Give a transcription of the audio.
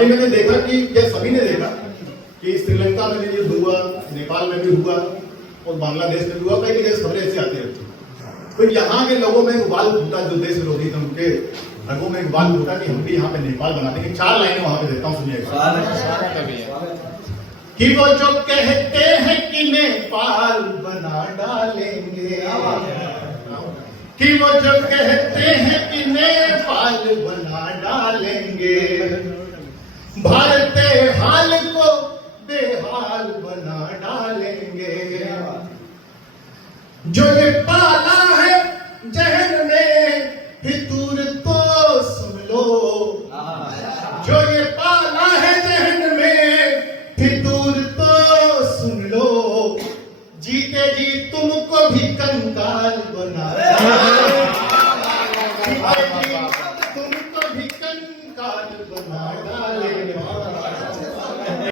अभी मैंने देखा कि या सभी ने देखा कि श्रीलंका में भी हुआ, नेपाल में भी हुआ और बांग्लादेश में भी हुआ, कई जगह खबरें ऐसी आती रहती है। तो यहाँ के लोगों में उबाल फूटा, जो देश विरोधी थे उनके रगों में उबाल फूटा कि हम भी यहाँ पे नेपाल बना देंगे। 4 लाइनें वहां पे देता हूँ, सुनिएगा। कि वो जो कहते हैं कि नेपाल बना डालेंगे, कि वो जो कहते हैं कि नेपाल बना डालेंगे, भारत हाल को बेहाल बना डालेंगे। जो ये पाला है जहन में फितूर तो सुन लो, जो ये पाला है जहन में फितूर तो सुन लो, जीते जी तुमको भी कंकाल बना